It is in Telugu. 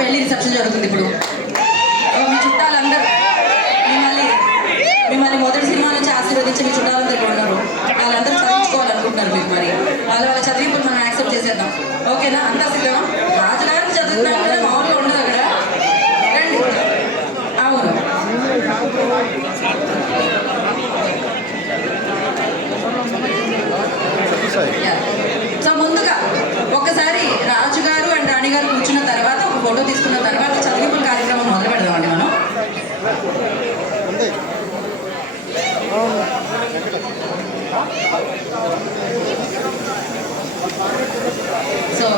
పెళ్లి రిసెప్షన్ జరుగుతుంది ఇప్పుడు. మీ చుట్టాలందరూ మిమ్మల్ని మొదటి సినిమా నుంచి ఆశీర్వదించి మీ చుట్టాలందరూ ఇక్కడ ఉన్నారు. వాళ్ళందరూ చదివించుకోవాలనుకుంటున్నారు మీకు. మరి వాళ్ళ చదివింపులు మనం యాక్సెప్ట్ చేసేద్దాం. ఓకేనా? అంతా సిద్ధమా? రాజుగారిని చదువుతున్నాం కదా, మామూలుగా ఉండదు అక్కడ. రండి. అవును, సో ముందుగా ఒకసారి రాజుగారు అండ్ రాణిగారు కూర్చున్న తర్వాత ఒక ఫోటో తీసుకున్న తర్వాత చదివింపుల కార్యక్రమం మొదలు పెడదామండి మనం. సో